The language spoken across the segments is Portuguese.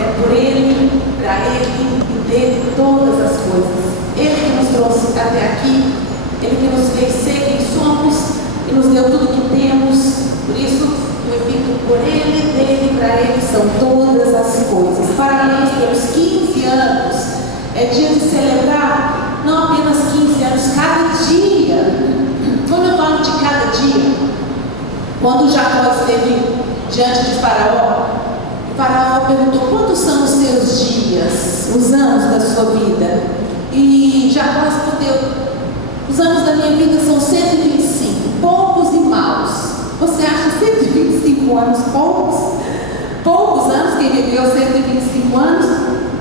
É por Ele, para Ele e dele todas as coisas. Ele que nos trouxe até aqui, Ele que nos fez ser quem somos e nos deu tudo que temos. Por isso, eu repito, por Ele, dele e para Ele são todas as coisas. Parabéns pelos 15 anos. É dia de celebrar não apenas 15 anos, cada dia. Quando eu falo de cada dia, quando Jacó esteve diante de Faraó, o Faraó perguntou: quantos são os seus dias, os anos da sua vida? E Jacó respondeu: os anos da minha vida são 125, poucos e maus. Você acha 125 anos poucos? Poucos anos, quem viveu 125 anos,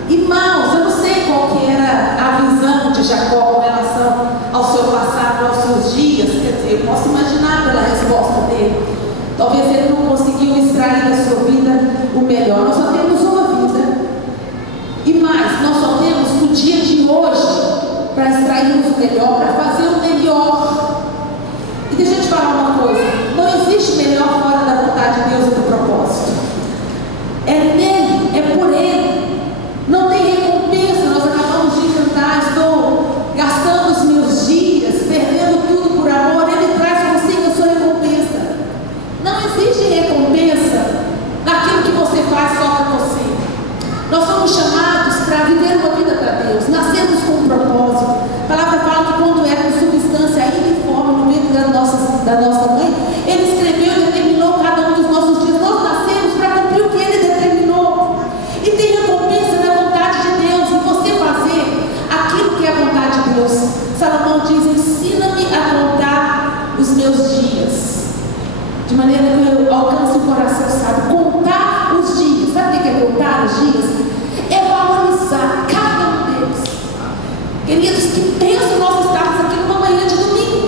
e maus. Eu não sei qual que era a visão de Jacó com relação ao seu passado, aos seus dias. Quer dizer, eu posso imaginar pela resposta dele. Talvez ele não conseguiu extrair da sua vida o melhor. Nós só temos uma vida. E mais, nós só temos o dia de hoje para extrairmos o melhor, para fazer o melhor. E deixa eu te falar uma coisa: não existe melhor fora da vontade de Deus e do propósito. É nele, é por Ele. Não tem recompensa. Nós acabamos de cantar: estou gastando os meus dias, perdendo tudo por amor. Ele traz consigo a sua recompensa. Não existe recompensa naquilo que você faz só para você. Nós somos chamados para viver uma vida para Deus. Nascemos com um propósito. A palavra fala que quando é com substância ainda informe no meio da nossa mãe, Ele escreveu e determinou cada um dos nossos dias. Nós nascemos para cumprir o que Ele determinou. E tem recompensa na vontade de Deus, em você fazer aquilo que é a vontade de Deus. Salomão diz: ensina-me a contar os meus dias, de maneira que eu alcance o coração sábio. Contar os dias. Sabe o que é contar os dias? É valorizar cada um deles. Queridos, que pensa nós estamos aqui numa manhã de domingo.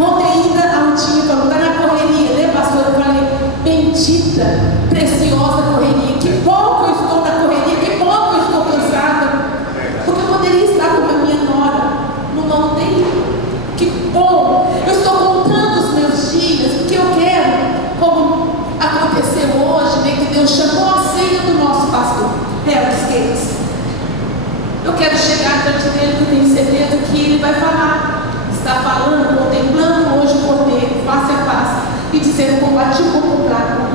Ontem ainda a Lutinha falou: está na correria, né, pastor? Eu falei: bendita, preciosa correria. Que bom que eu estou na correria, que bom que eu estou cansada. Porque eu poderia estar com a minha nora numa UTI. Que bom, eu estou contando os meus dias, porque eu quero, como aconteceu hoje, né, que Deus chamou a ceia do nosso pastor, Helder Gates. Eu quero chegar diante dele, que eu tenho certeza que ele vai falar. Está falando, contemplando hoje o Cordeiro, face a face, e dizer: eu combati o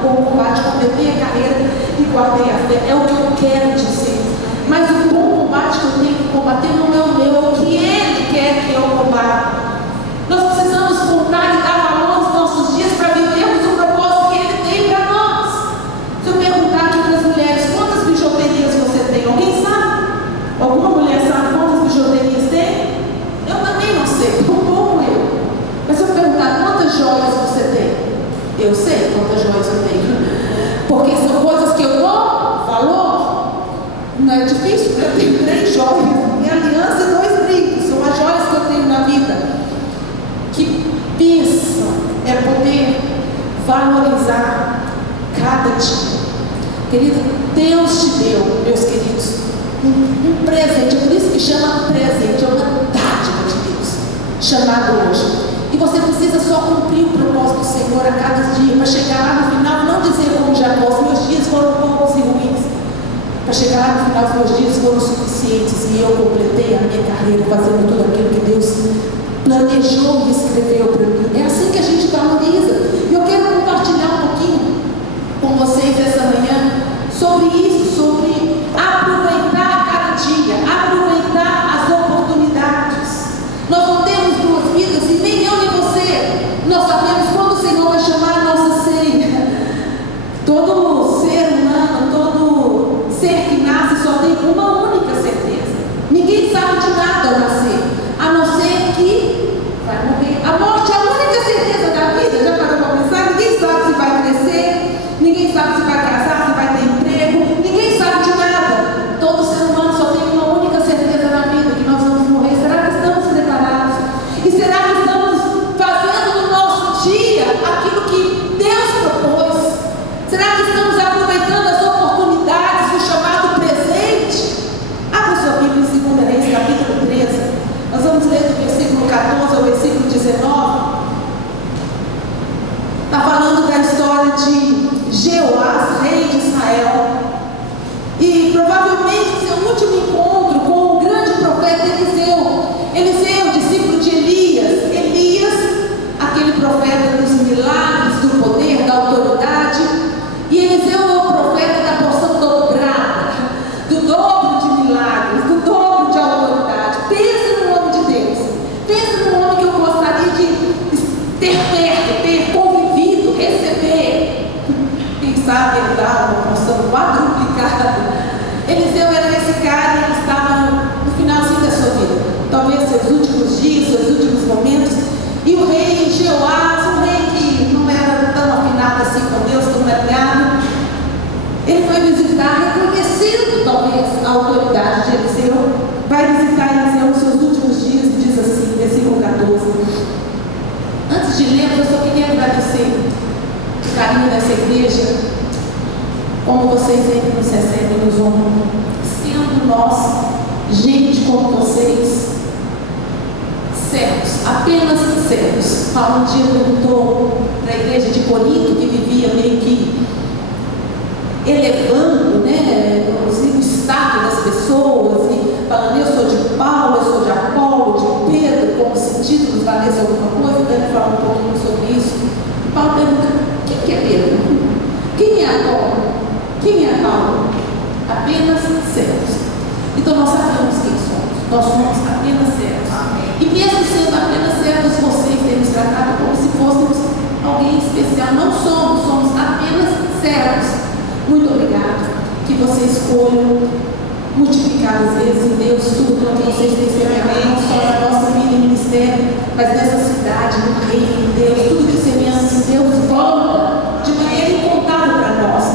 bom combate, completei a carreira e guardei a fé. É o que eu quero dizer. Mas o bom combate que eu tenho que combater não é o meu, é o que Ele quer que eu combata. Nós precisamos contar e dar valor aos nossos dias para vivermos o propósito que Ele tem para nós. Se eu perguntar aqui para as mulheres: quantas bijuterias você tem? Alguém sabe? Alguma mulher sabe quantas bijuterias tem? Eu também não sei, tão pouco eu. Mas se eu perguntar: quantas joias você tem? Eu sei quantas joias eu tenho. Porque são coisas que eu dou valor. Não é difícil, eu tenho 3 joias, minha aliança e 2 brincos. São as joias que eu tenho na vida. Que bênção é poder valorizar cada dia. Querido, Deus te deu, meus queridos, um presente. É por isso que chama presente, é uma dádiva de Deus, chamado hoje. E você precisa só cumprir o propósito do Senhor a cada dia, para chegar lá no final, não dizer como Jacó: os meus dias foram poucos e ruins. Para chegar lá no final, os meus dias foram suficientes e eu completei a minha carreira fazendo tudo aquilo que Deus planejou e escreveu para mim. É assim que a gente valoriza. E eu quero compartilhar um pouquinho com vocês essa manhã sobre isso, sobre aproveitar cada dia, aproveitar as oportunidades. Nós não temos 2 vidas, e nem eu nem você. Nós sabemos quando o Senhor vai chamar a nossa ceia. Todo ser humano, todo ser que nasce só tem uma única certeza. Ninguém sabe de nada ao nascer, a não ser que vai morrer. A morte é a única certeza da vida. Já parou para pensar? E provavelmente seu último encontro com o grande profeta Eliseu, discípulo de Elias, aquele profeta dos milagres, do poder, da autoridade. E Eliseu é o profeta da porção dobrada, do dobro de milagres, do dobro de autoridade. Pensa no homem de Deus, pensa no homem que eu gostaria de ter perto, ter convivido, receber. Quem sabe ele dá uma porção quadruplicada. Eliseu era esse cara, ele estava no finalzinho da sua vida, talvez seus últimos dias, seus últimos momentos. E o rei Jeoás, um rei que não era tão afinado assim com Deus, tão alinhado, ele foi visitar, reconhecendo talvez a autoridade de Eliseu. Vai visitar Eliseu nos seus últimos dias e diz assim, versículo 14. Antes de ler, eu só queria agradecer o carinho dessa igreja, como vocês sempre nos recebem, nos honram, sendo nós, gente como vocês, servos, apenas servos. Paulo um dia perguntou para a igreja de Corinto, que vivia meio que elevando, o status das pessoas, e falando, eu sou de Paulo, eu sou de Apolo, de Pedro, como se títulos valessem alguma coisa. Ele fala um pouquinho sobre isso. E Paulo pergunta, quem é Pedro? Quem é Apolo? Quem é Paulo? Apenas servos. Então nós sabemos quem somos. Nós somos apenas servos. E mesmo sendo apenas servos, vocês têm nos tratado como se fôssemos alguém especial. Não somos apenas servos. Muito obrigado. Que vocês escolham multiplicar as vezes em Deus tudo quanto vocês têm semeado, não só na nossa vida e ministério, mas nessa cidade, no reino de Deus. Tudo que semeamos em Deus volta de maneira incontável para nós.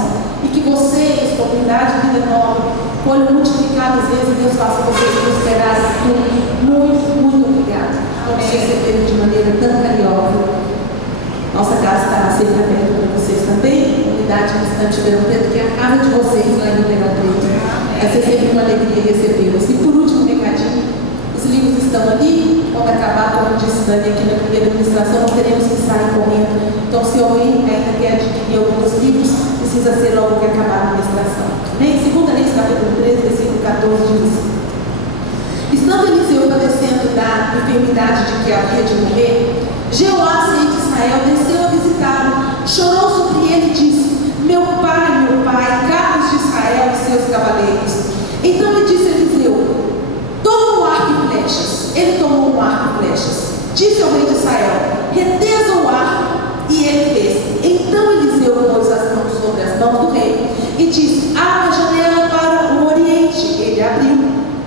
E que vocês, comunidade Vida Nova, colham multiplicadas vezes e Deus faça vocês prosperarem tudo. Muito obrigada por vocês receberem de maneira tão carinhosa. Nossa casa estará sempre aberta para vocês também. Comunidade Cristã Ribeirão Preto, que é a casa de vocês lá em Ribeirão Preto. Vai ser sempre uma alegria recebê-los. E por último, um recadinho: os livros estão ali. Quando acabar, como disse Dani aqui na primeira administração, nós teremos que sair correndo. Então, se alguém ainda quer adquirir alguns livros, precisa ser logo que acabar a administração. Em 2 Reis, capítulo 13, versículo 14, diz: estando Eliseu padecendo da enfermidade de que havia de morrer, Jeoás, rei de Israel, desceu a visitá-lo, chorou sobre ele e disse: meu pai, carros de Israel e seus cavaleiros. Então lhe disse Eliseu: toma um arco e flechas. Ele tomou um arco e flechas. Disse ao rei de Israel: retesa o arco. E ele fez. Então Eliseu pôs as mãos sobre as mãos do rei e disse: abra a janela para o oriente. Ele abriu.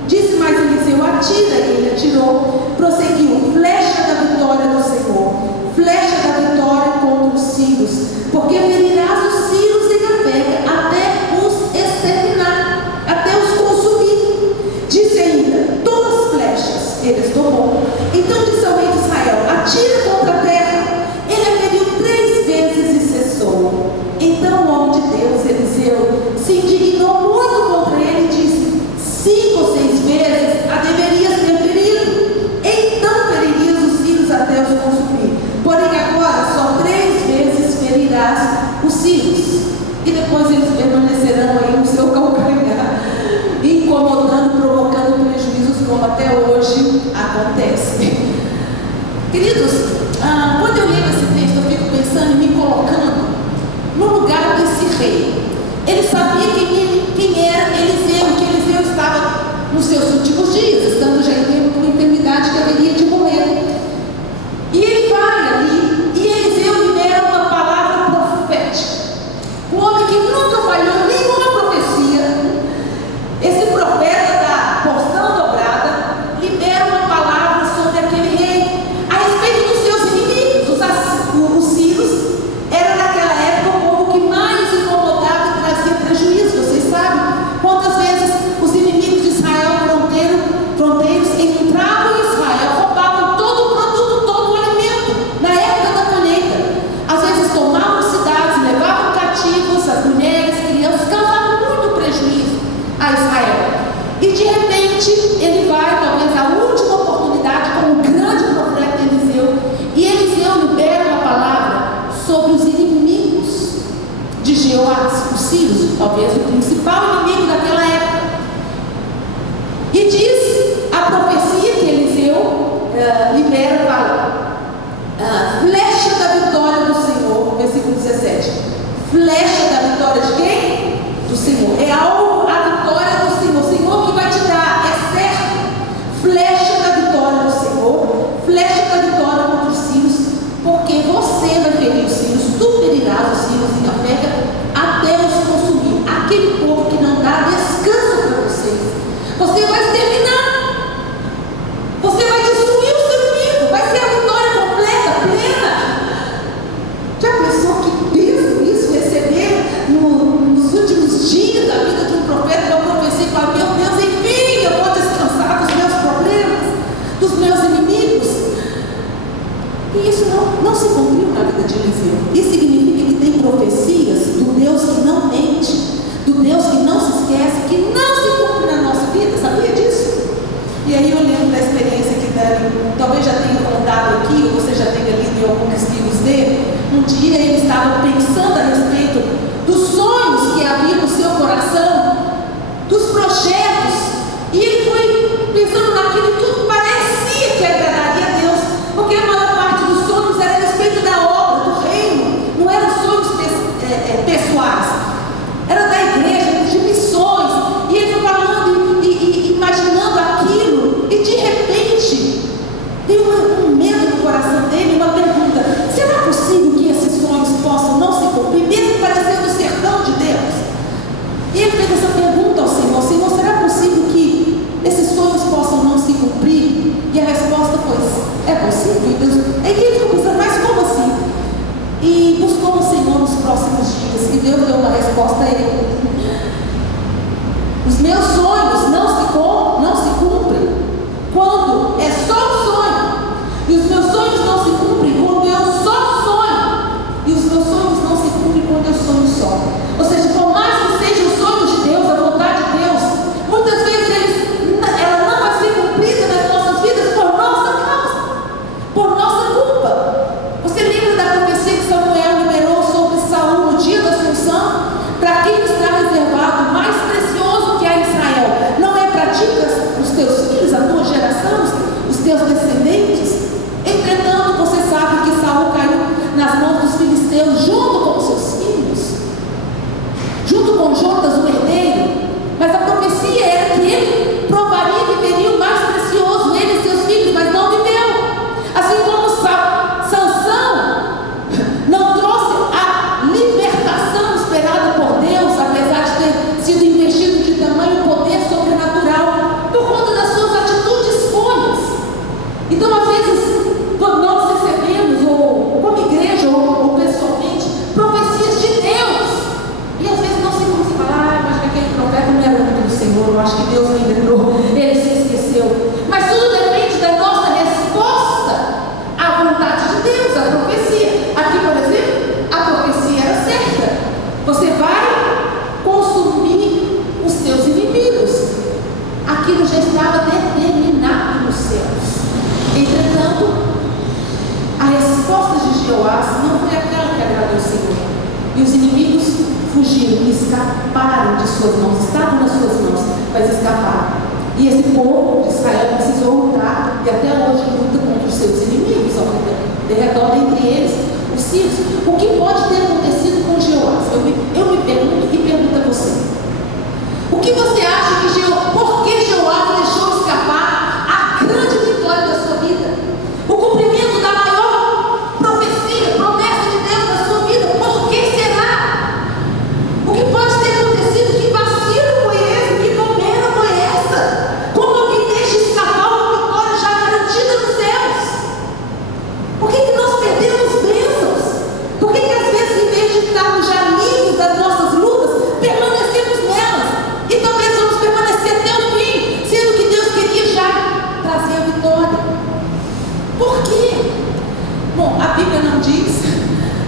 Disse mais Eliseu: atira. E ele atirou. Prosseguiu: flecha da vitória do Senhor, flecha da vitória contra os sírios, porque ferirás os sírios em Afeca até os exterminar, até os consumir. Disse ainda: toma as flechas. Eles tomou. Então disse ao rei de Israel: atira contra a terra. Ele aferiu 3 vezes e cessou. Então o homem de Deus, Eliseu, se indignou muito contra ele e disse: 5 ou 6 vezes a deverias ter ferido, então feririas os sírios até os consumir. Porém agora só 3 vezes ferirás os sírios. E depois eles permanecerão aí no seu calcanhar, incomodando, provocando prejuízos, como até hoje acontece. Queridos, quando eu leio esse texto, eu fico pensando e me colocando no lugar desse rei. Ele sabia quem era Eliseu, que Eliseu estava nos seus últimos dias, estando já em uma enfermidade que haveria de morrer. E ele vai ali, e Eliseu libera uma palavra profética. Um homem que nunca falhou nenhuma profecia, esse profeta da porção dobrada, libera uma palavra sobre aquele rei, a respeito dos seus inimigos. Os sírios era naquela época o povo que mais incomodava e trazia prejuízo. Vocês sabem quantas vezes os inimigos de Israel fronteiros entravam em Israel, roubavam todo o produto, todo o alimento na época da colheita. Às vezes tomavam cidades, levavam cativos as mulheres, crianças, causavam muito prejuízo a Israel. E de repente ele vai, talvez a última oportunidade, com o grande profeta Eliseu, e Eliseu libera uma palavra sobre os inimigos de Jeoás, os sírios, talvez o principal inimigo daquela Senhor, é algo, a vitória do Senhor, o Senhor que vai te dar, é certo. Flecha da vitória do Senhor, flecha da vitória contra os sírios, porque você vai ferir os sírios, tu ferirás os sírios em Afeca até os consumir. Aquele povo que não dá descanso para vocês, você vai exterminar, você vai destruir o seu inimigo, vai ser a vitória completa, plena. Já pensou que peso isso, receber nos últimos dias da vida de um profeta, uma profecia e falar: meu Deus, enfim, eu vou descansar dos meus problemas, dos meus inimigos. E isso não se cumpriu na vida de Eliseu. Isso significa que tem profecias do Deus que não mente, do Deus que não se esquece, que não se cumpre na nossa vida. Sabia disso? E aí eu lembro da experiência que Dani talvez já tenha contado aqui, ou você já tenha lido em alguns livros dele. Um dia ele estava pensando a respeito dos sonhos que havia no seu coração, dos projetos, e ele foi pensando naquilo que tudo parecia que agradaria a Deus, porque a maior parte dos sonhos era a respeito da obra, do reino, não eram sonhos pessoais, era da igreja, de missões, e ele foi falando e imaginando aquilo, e de repente tem um medo no coração dele, uma pergunta: será possível que esses sonhos possam não se cumprir, mesmo parecendo o sertão de Deus? E ele fez essa pergunta ao Senhor: Senhor, será possível que esses sonhos possam não se cumprir? E a resposta foi: é possível. E Deus, aí ele ficou pensando: mas como assim? E buscou o Senhor nos próximos dias, e Deus deu uma resposta a ele: os meus sonhos não se cumprem quando é só um sonho, e os meus sonhos não se cumprem quando eu só sonho, e os meus sonhos não se cumprem quando eu sonho só. Ou seja, por mais que seja o sonho de Deus, a vontade de Deus, muitas vezes ela não vai ser cumprida nas nossas vidas por nossa causa, por nossa culpa. Você lembra da profecia que Samuel liberou sobre Saul no dia da Assunção? Para quem está reservado, mais precioso que é Israel, não é para ti, para os teus filhos, a tua geração, os teus descendentes? Entretanto, você sabe que Saul caiu nas mãos dos filisteus junto com os seus filhos, junto com Jonas, o herdeiro. Mas a profecia era que ele provaria e viveria o mais precioso, ele e seus filhos, mas não viveu. Assim como Sansão não trouxe a libertação esperada por Deus, apesar de ter sido investido de tamanho poder sobrenatural, por conta das suas atitudes e escolhas. Então, às vezes, nós recebemos, ou como igreja, ou pessoalmente, profecias de Deus, e às vezes não se consegue falar: mas aquele profeta não era muito do Senhor, eu acho que Deus me lembrou, ele se esqueceu. Mas tudo depende da nossa resposta à vontade de Deus, à profecia. Aqui, por exemplo, a profecia era certa: você vai consumir os teus inimigos. Aquilo já estava determinado nos céus. Entretanto, a resposta de Jeoás não foi aquela que agradou o Senhor. E os inimigos fugiram e escaparam de suas mãos, estavam nas suas mãos, mas escaparam. E esse povo de Israel precisou lutar, e até hoje luta contra os seus inimigos, ao redor, entre eles os sírios. O que pode ter acontecido com Jeoás? Eu me pergunto e pergunto a você: o que você acha que por que Jeoás deixou escapar a grande vitória da sua vida? O cumprimento da maior profecia, promessa de Deus na sua vida? Por que será? O que pode ter acontecido? Que vacilo foi esse? Que bobeira foi essa? Como alguém deixa escapar uma vitória já garantida nos céus? Por que nós perdemos bênçãos? Por que às vezes, em vez de ficarmos já livres das nossas lutas, permanecemos nelas? E talvez vamos permanecer até o fim, sendo que Deus queria já trazer a vitória. Por quê? Bom, a Bíblia não diz,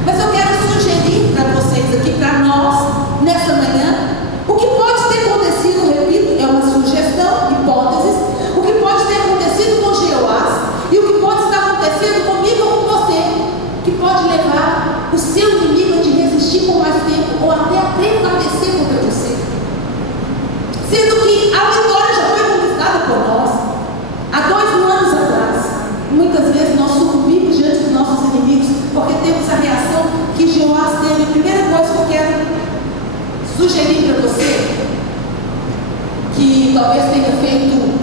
mas eu quero sugerir para vocês aqui, para nós, nessa manhã, o que pode ter acontecido, repito, é uma sugestão, hipóteses, o que pode ter acontecido com Jeoás e o que pode estar acontecendo comigo ou com você, que pode levar o seu inimigo a te resistir por mais tempo ou até a prevalecer contra você. Sendo que a vitória já foi conquistada por nós há 2 mil anos atrás. Muitas vezes nós sucumbimos diante dos nossos inimigos porque temos a reação que Jeoás teve. A primeira coisa que eu quero sugerir para você que talvez tenha feito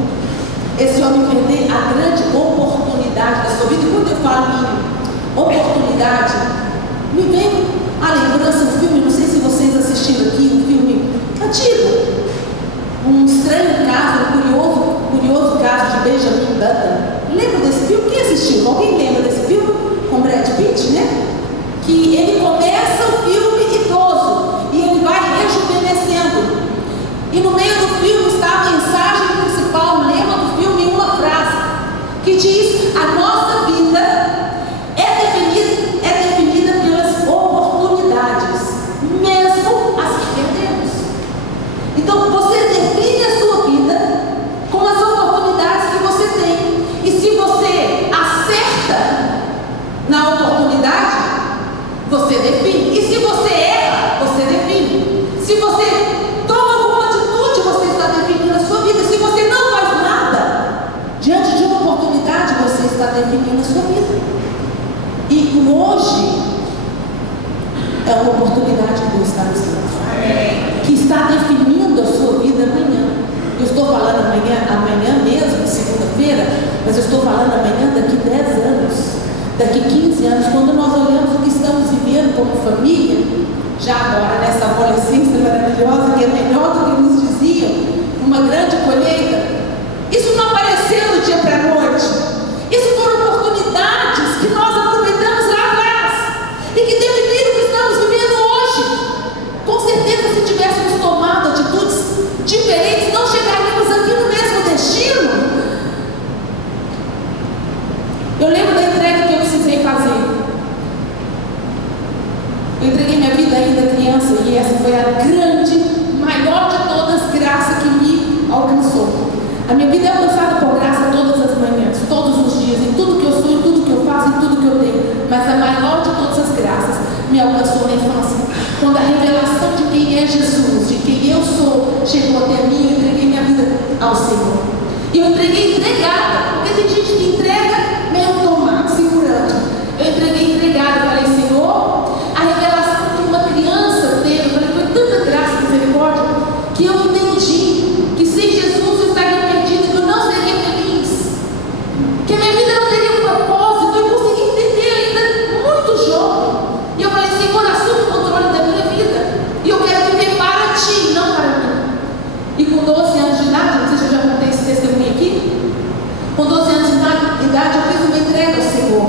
esse homem perder a grande oportunidade da sua vida. E quando eu falo em oportunidade, me vem a lembrança do filme, não sei se vocês assistiram aqui, um filme antigo, um estranho caso, um curioso caso de Benjamin Button. Lembra desse filme? Quem assistiu? Alguém lembra desse filme? Com Brad Pitt, né? Que ele começa o filme idoso e ele vai rejuvenescendo. E no meio do filme está a mensagem principal, o lema do filme, em uma frase que diz: a nossa vida é definida pelas oportunidades, mesmo as que perdemos. Então você define a sua vida com as oportunidades que você tem. E se você acerta na oportunidade, você define. E se você erra, você define. Se você toma alguma atitude, você está definindo a sua vida. Se você não faz nada diante de uma oportunidade, você está definindo a sua vida. E hoje é uma oportunidade que Deus está nos dando, que está definindo a sua vida amanhã. Eu estou falando amanhã mesmo, segunda-feira, mas eu estou falando amanhã daqui 10 anos, daqui 15 anos, quando nós olhamos o que estamos vivendo como família, já agora nessa adolescência maravilhosa, que é melhor do que nos diziam, uma grande colheita. Isso não apareceu do dia para a noite. Isso foram oportunidades que nós aproveitamos lá atrás e que definiram o que estamos vivendo hoje. Com certeza, se tivéssemos tomado atitudes diferentes, não chegaríamos aqui no mesmo destino. Eu lembro da entrega que eu precisei fazer. Eu entreguei minha vida ainda criança e essa foi a grande, maior de todas as graças que me alcançou. A minha vida é alcançada por graça todas as manhãs, todos os dias, em tudo que eu sou, em tudo que eu faço, em tudo que eu tenho. Mas a maior de todas as graças me alcançou na infância, quando a revelação de quem é Jesus, de quem eu sou, chegou até mim. Eu entreguei minha vida ao Senhor. E eu entreguei entregada, porque tem gente que entrega meio tomado, segurando. Eu entreguei entregada, falei: Senhor, a revelação que uma criança teve, eu falei, foi tanta graça e misericórdia, que eu entendi que sem Jesus eu estaria perdida, que eu não seria feliz, que a minha vida não teria um propósito. Eu consegui entender ainda muito jovem. E eu falei: Senhor, assume o controle da minha vida, e eu quero viver para ti, não para mim. E com 12 anos de idade, não sei se eu já contei esse testemunho aqui, com 12 anos de idade eu fiz uma entrega ao Senhor,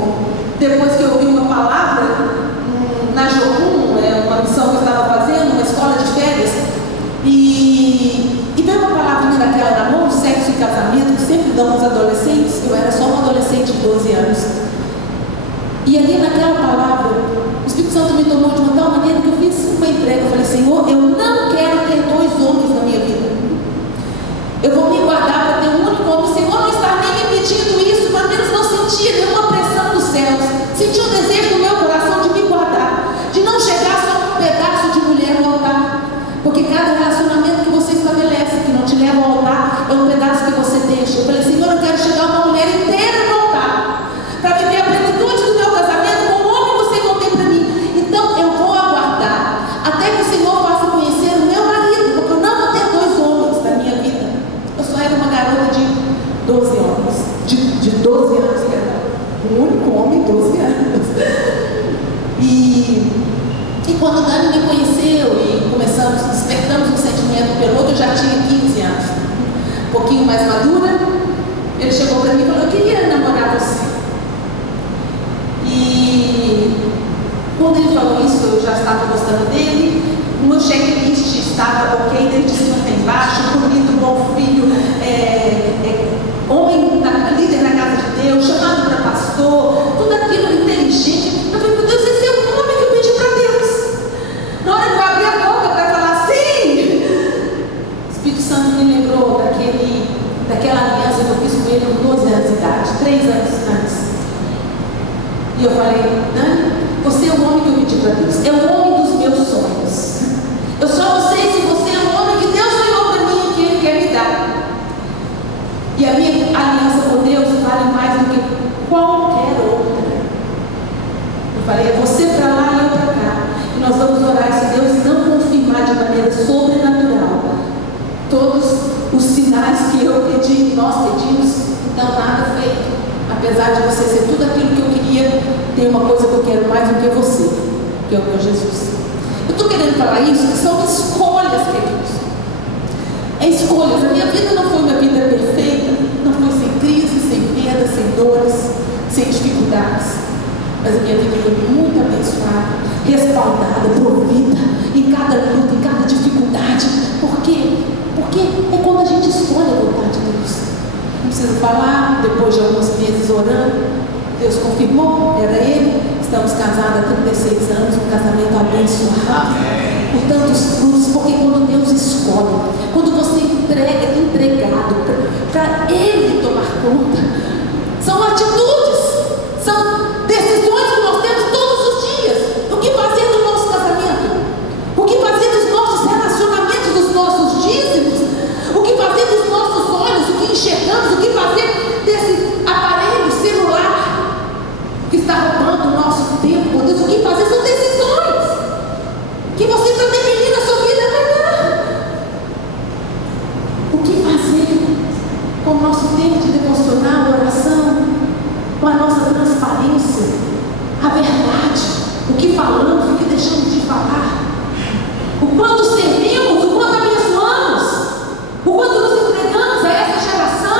depois que eu ouvi uma palavra na Jocum, uma missão que eu estava fazendo, uma escola de férias, e veio uma palavrinha daquela da mão, sexo e casamento, que sempre dão aos adolescentes. Eu era só uma adolescente de 12 anos. E ali naquela palavra, o Espírito Santo me tomou de uma tal maneira que eu fiz uma entrega. Eu falei: Senhor, eu não quero ter 2 homens na minha vida. Eu vou me guardar para ter um único homem. O Senhor não está nem me pedindo isso, mas menos não sentia nenhuma pressão dos céus. Senti um desejo no meu coração de me guardar, de não chegar só um pedaço de mulher no altar. Porque cada relacionamento que você estabelece, que não te leva ao altar, é um pedaço que você deixa. Eu falei: Senhor, eu quero chegar uma mulher inteira no altar, para viver a plenitude do meu casamento com o homem que você contém para mim. Então eu vou aguardar até que o Senhor faça conhecer o meu marido, porque eu não vou ter 2 homens na minha vida. Eu só era uma garota de 12 anos, de 12 anos, perdão. Um único homem, 12 anos. E quando o Dani me conheceu e despertamos um sentimento pelo outro, eu já tinha 15 anos, um pouquinho mais madura. Ele chegou para mim e falou: eu queria namorar você. E quando ele falou isso, eu já estava gostando dele. O meu checklist estava ok, desde cima até embaixo: bonito, bom filho, homem, líder na casa de Deus, chamado para pastor, tudo aquilo inteligente. Eu falei: meu Deus, esse é o nome que eu pedi para Deus. Na hora que eu abri a boca para falar sim, o Espírito Santo me lembrou daquela aliança que eu fiz com ele com 12 anos de idade, 3 anos antes. E eu falei: Dani, você é o homem que eu pedi para Deus, é o homem dos meus sonhos. Eu só não sei se você é o homem que Deus sonhou para mim e que Ele quer me dar. E a minha aliança com Deus vale mais do que qualquer outra. Eu falei: é você para lá e eu para cá. E nós vamos orar, se Deus não confirmar de maneira Apesar de você ser tudo aquilo que eu queria, tem uma coisa que eu quero mais do que você, que é o meu Jesus. Eu estou querendo falar isso, que são escolhas, queridos. É escolhas. A minha vida não foi uma vida perfeita, não foi sem crise, sem perda, sem dores, sem dificuldades. Mas a minha vida foi muito abençoada, respaldada, provida em cada luta, em cada dificuldade. Por quê? Porque é quando a gente escolhe a vontade de Deus. Não preciso falar, depois de alguns meses orando, Deus confirmou, era Ele. Estamos casados há 36 anos, um casamento abençoado. Por tantos frutos, porque quando Deus escolhe, quando você entrega, entregado para Ele tomar conta, são atitudes, são decisões que nós temos todos os dias. O que fazer do nosso casamento? O que fazer dos nossos relacionamentos, dos nossos dízimos? O que fazer dos nossos olhos, o que enxergamos? O que fazer desse aparelho celular que está roubando o nosso tempo? Deus, o que fazer são decisões que você está definindo a sua vida amanhã. O que fazer com o nosso tempo de devocional, oração, com a nossa transparência, a verdade, o que falamos, o que deixamos de falar, o quanto servimos, o quanto abençoamos, o quanto nos entregamos a essa geração,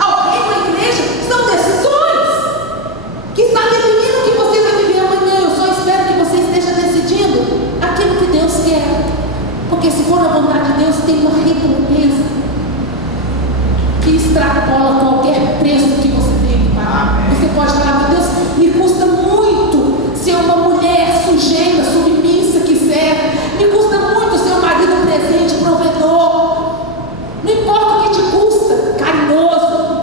ao reino, à igreja. São decisões que está definindo o que você vai viver amanhã. Eu só espero que você esteja decidindo aquilo que Deus quer, porque se for a vontade de Deus, tem uma recompensa que extrapola qualquer preço que você tem que pagar. Você pode falar: meu Deus, me custa muito ser uma mulher sujeita, submissa, que serve. Me custa muito ser um marido presente, provedor. Não importa o que te custa, carinhoso.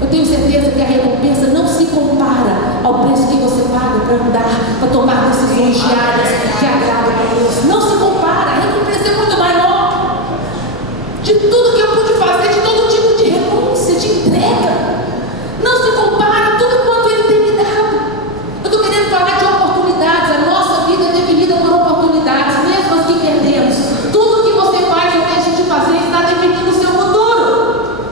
Eu tenho certeza que a recompensa não se compara ao preço que você paga para andar, para tomar decisões diárias que agradam a Deus. Não se compara. A recompensa é muito maior. De tudo que eu pude fazer, de todo tipo de renúncia, de entrega, não se compara tudo quanto Ele tem me dado. Eu estou querendo falar de oportunidades. A nossa vida é definida por oportunidades, mesmo as que perdemos. Tudo que você faz ou deixa de fazer está definindo o seu futuro,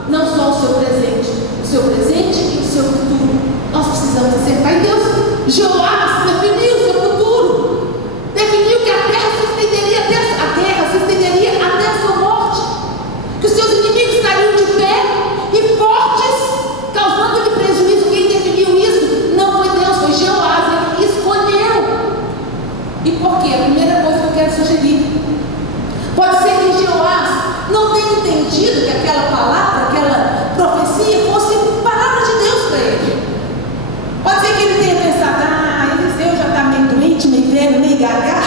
não só o seu presente e o seu futuro. Nós precisamos acertar em Deus. Joás definiu o seu futuro, definiu que a terra se estenderia até a sua morte, que os seus inimigos estariam de pé e fortes, causando-lhe prejuízo. Quem definiu isso não foi Deus, foi Joás. Ele escolheu. E por quê? A primeira coisa que eu quero sugerir: pode ser que Joás não tenha entendido que aquela palavra, aquela profecia fosse palavra de Deus para ele. Pode ser que ele tenha pensado: Eliseu já está meio doente, meio velho, meio gaga.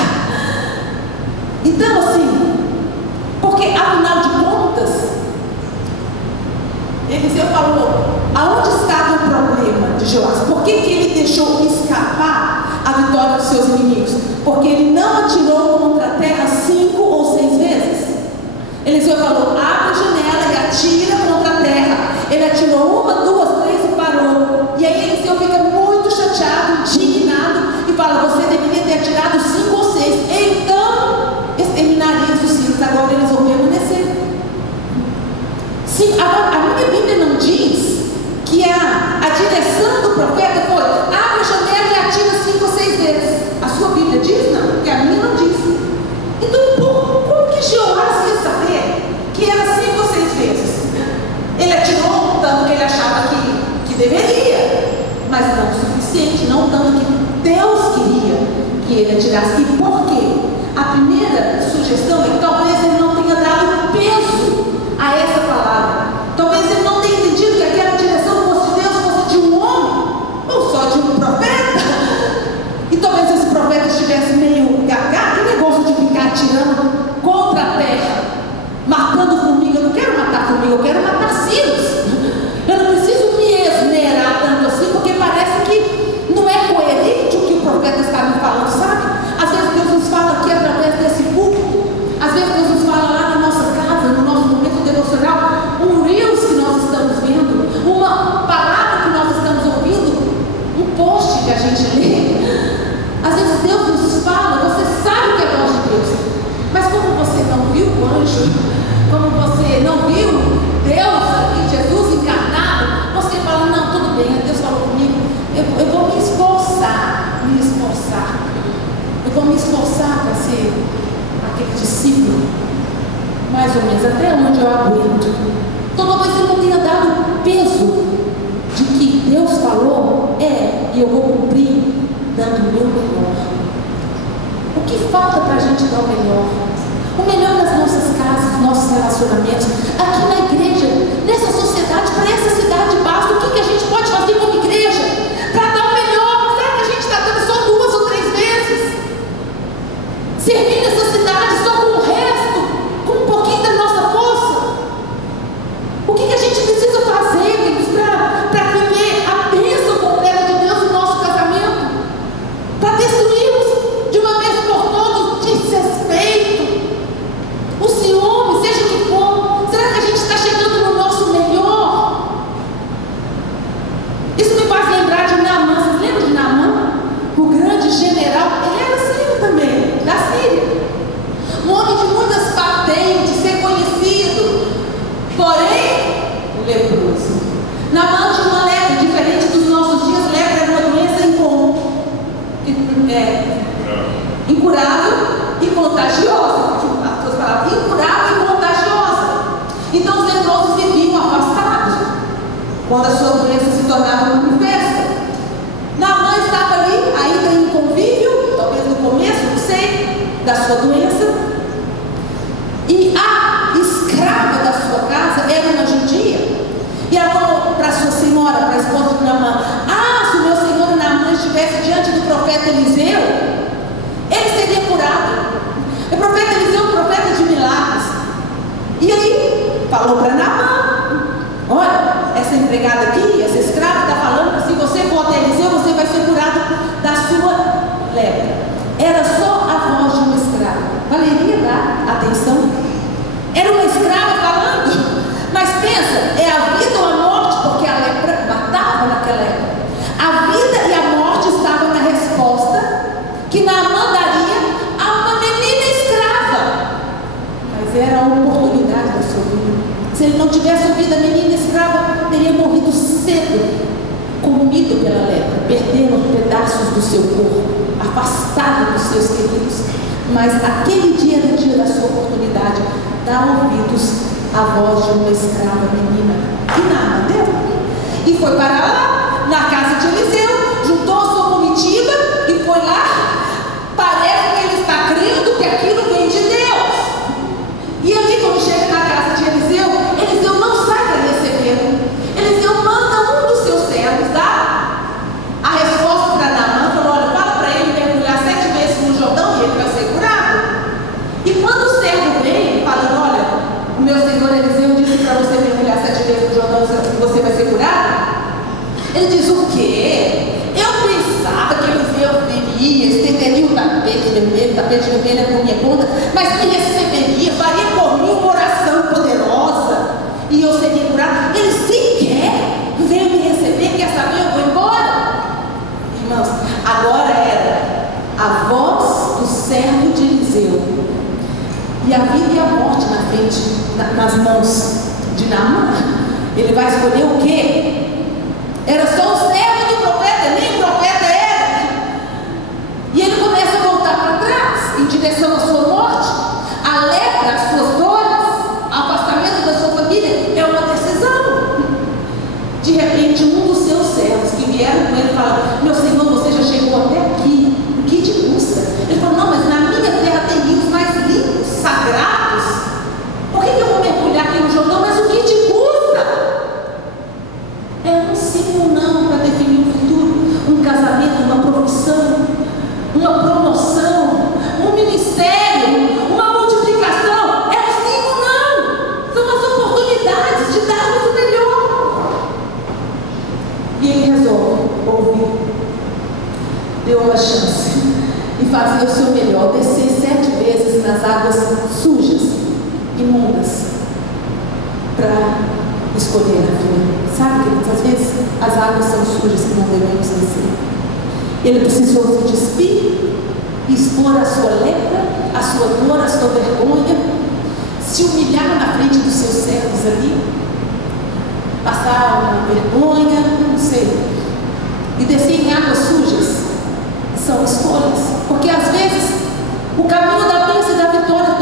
Então, assim, porque afinal de contas, Eliseu falou: aonde estava o problema de Joás? Por que ele deixou escapar a vitória dos seus inimigos? Porque ele não atirou contra a terra 5 ou 6 vezes. Eliseu falou: abre a janela e atira contra a terra. Ele atirou 1, 2, 3 e parou. E aí Eliseu fica muito chateado, indignado, e fala: você deveria ter atirado 5 ou 6, então exterminaria os sírios. Agora eles vão permanecer. Sim, a minha Bíblia não diz que a direção do profeta foi: abre a janela e atira 5 ou 6 vezes. A sua Bíblia diz? Não, porque a minha não diz. Então, como que Joás ia saber que era 5 ou 6 vezes? Ele atirou tanto que ele achava que deveria, mas não o suficiente, não tanto que Deus queria que ele atirasse. E por quê? A primeira sugestão é que talvez ele não tenha dado peso a essa palavra. Talvez ele não tenha entendido que aquela direção fosse de Deus, fosse de um homem, ou só de um profeta. E talvez esse profeta estivesse meio gaga, que negócio de ficar atirando contra a terra, matando formiga. Eu não quero matar formiga, eu quero matar sírios. Eu não preciso me esmerar tanto assim, porque parece que não é coerente o que o profeta está me falando, sabe? Às vezes Deus nos fala aqui através desse púlpito, às vezes Deus nos fala lá na nossa casa, no nosso momento devocional, um reels que nós estamos vendo, uma palavra que nós estamos ouvindo, um post que a gente lê. Às vezes Deus nos fala, você sabe que é a voz de Deus, mas como você não viu o anjo, como você não viu Deus mais ou menos até onde eu aguento. Então talvez eu não tenha dado peso de que Deus falou, e eu vou cumprir dando o meu melhor. O que falta para a gente dar o melhor? O melhor nas nossas casas, nos nossos relacionamentos, aqui na igreja, nessa sociedade, para essa cidade basta. O que a gente pode fazer como igreja para dar o melhor? Será que a gente está dando só 2 ou 3 vezes? Servir nessa cidade só com o resto, com um pouquinho da nossa força? O que a gente precisa fazer, queridos, para colher a bênção completa de Deus no nosso casamento? Para destruirmos de uma vez por todas o desrespeito, o ciúme, seja o que for. Será que a gente está chegando no nosso melhor? Isso me faz lembrar de Naamã. Vocês lembram de Naamã? O grande general, ele era sírio também, da Síria. Um homem de muitas patentes, reconhecido, porém, leproso. Naamã tinha uma lepra, diferente dos nossos dias. Lepra era uma doença incurável e contagiosa. Incurável e contagiosa. Então os leprosos viviam afastados quando a sua doença se tornava manifesta. Naamã estava ali, ainda em convívio, talvez no começo, não sei, da sua doença. E a escrava da sua casa era uma judia. E ela falou para sua senhora, para a esposa de Naamã: se o meu senhor Naamã estivesse diante do profeta Eliseu, ele seria curado. O profeta Eliseu, um profeta de milagres. E aí, falou para Naamã: olha, essa empregada aqui, essa escrava está falando que se você for até Eliseu, você vai ser curado da sua lepra. Era só a voz de uma escrava. Valeria dar atenção? Era uma escrava falando. Mas pensa, é a vida ou a morte, porque a lepra matava naquela época. A vida e a morte estavam na resposta que Naamã daria a uma menina escrava. Mas era a oportunidade da sua vida. Se ele não tivesse ouvido a menina escrava, teria morrido cedo, comido pela lepra, perdendo pedaços do seu corpo, afastado dos seus queridos. Mas aquele dia era o dia da sua oportunidade. Dá ouvidos à voz de uma escrava menina. E Naamã deu. E foi para lá, na casa de Eliseu, juntou a sua comitiva e foi lá. Parece que ele está crendo que aquilo vem de Deus. E ali, quando chega na casa de Eliseu, Eliseu não sai para recebê-lo. Eliseu manda um dos seus servos dar a resposta para Naamã, falou: olha, fala para ele mergulhar 7 vezes no Jordão e ele vai ser curado. E quando o servo vem falando: olha, o meu senhor Eliseu disse para você mergulhar 7 vezes no Jordão e você vai ser curado, ele diz: o quê? Eu pensava que Eliseu viria, estenderia o tapete vermelho por minha conta, mas me receberia, faria por mim uma oração poderosa e eu seria curado. Ele sequer veio me receber, quer saber, eu vou embora. Irmãos, agora era a voz do servo de Eliseu e a vida e a morte na frente, nas mãos de Naamã. Ele vai escolher o quê? Era só o servo do profeta, nem o profeta era. E ele começa a voltar para trás, em direção à sua morte. A lepra, as suas dores, o afastamento da sua família é uma decisão. De repente, um dos seus servos que vieram com ele fala: meu senhor, você já chegou até aqui, o que te custa? Ele falou: não, mas na minha terra tem rios mais limpos, sagrados. Por que eu vou mergulhar aqui no Jordão? Mas o que te custa? É um sim ou não para definir o futuro. Um casamento, uma profissão, uma promoção, um ministério, uma multiplicação. É um sim ou não. São as oportunidades de darmos o melhor. E ele resolve ouvir. Deu uma chance e fazer o seu melhor, descer 7 vezes nas águas sujas, imundas, para escolher a vida. Sabe, queridos, às vezes as águas são sujas que não devemos descer. Ele precisou se despir, expor a sua lepra, a sua dor, a sua vergonha, se humilhar na frente dos seus servos ali, passar uma vergonha, não sei, e descer em águas sujas. São escolhas, porque às vezes o caminho da bênção e da vitória